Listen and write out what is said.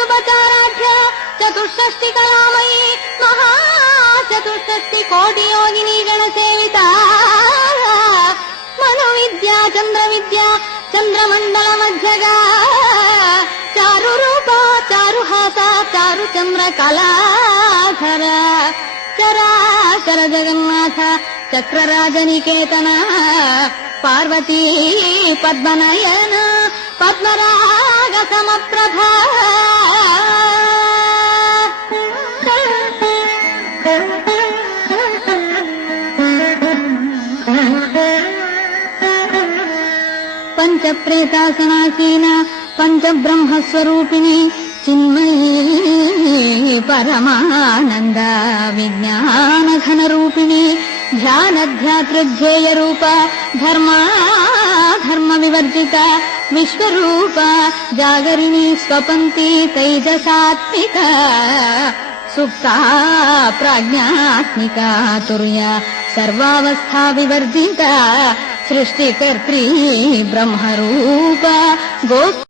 कौस्तुभचाराढ्य चतुष्षष्टि कलामयी महाचतुष्षष्टि कोटि योगिनी गणसेविता मनोविद्या चन्द्रविद्या चन्द्रमण्डल मध्यगा चारुरूपा चारुहासा चारुचन्द्र कलाधर चराचर जगन्नाथ चक्रराजनिकेतन पार्वती पद्मनयन पद्मराग समप्रभा पंचप्रेतासनासीन पंचब्रह्मस्वरूपिणी चिन्मयी परमानंद विज्ञान घन रूपिणी ध्यानध्यातृध्येय रूप धर्म विवर्जित विश्वरूप जागरिणी स्वपन्ति तैजसात्मिक सुप्ता प्राज्ञात्मिका तुर्या सर्वावस्था विवर्जिता सृष्टिकर्त्री ब्रह्मरूप गो